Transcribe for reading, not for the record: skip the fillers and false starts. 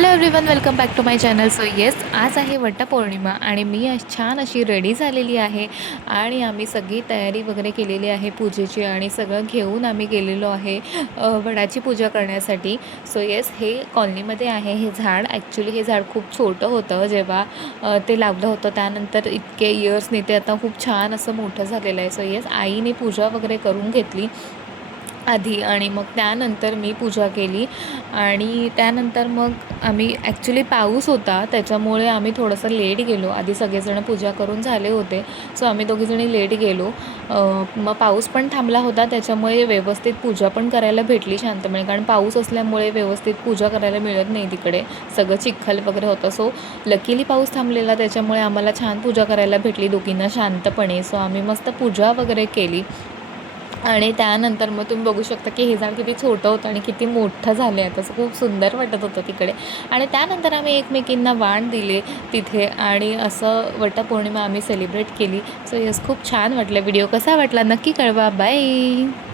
Hello everyone, welcome back to my channel. So yes, आज आहे वटपौर्णिमा आणि मी आज छान अशी रेडी झालेली आहे आणि आम्ही सगळी तयारी वगैरे केलेली आहे पूजेची आणि सगळं घेऊन आम्ही गेलेलो आहे वडाची पूजा करण्यासाठी. सो येस, हे कॉलनीमध्ये आहे हे झाड. ॲक्च्युली हे झाड खूप छोटं होतं जेव्हा ते लावलं होतं. त्यानंतर इतके इयर्सनी ते आता खूप छान असं मोठं झालेलं आहे. सो येस, आईने पूजा वगैरे करून घेतली आधी आणि मग त्यानंतर मी पूजा केली आणि त्यानंतर मग आम्ही ॲक्च्युली पाऊस होता त्याच्यामुळे आम्ही थोडंसं लेट गेलो. आधी सगळेजण पूजा करून झाले होते. सो आम्ही दोघीजणी लेट गेलो. मग पाऊस पण थांबला होता त्याच्यामुळे व्यवस्थित पूजा पण करायला भेटली शांतपणे, कारण पाऊस असल्यामुळे व्यवस्थित पूजा करायला मिळत नाही तिकडे, सगळं चिखल वगैरे होतं. सो लकीली पाऊस थांबलेला त्याच्यामुळे आम्हाला छान पूजा करायला भेटली दोघींना शांतपणे. सो आम्ही मस्त पूजा वगैरे केली आणि त्यानंतर मग तुम्ही बघू शकता की हे झाड किती छोटं होतं आणि किती मोठं झालं आहे. तसं खूप सुंदर वाटत होतं तिकडे. आणि त्यानंतर आम्ही एकमेकींना वाण दिले तिथे आणि असं वटपौर्णिमा आम्ही सेलिब्रेट केली. सो येस, खूप छान वाटलं. व्हिडिओ कसा वाटला नक्की कळवा. बाय.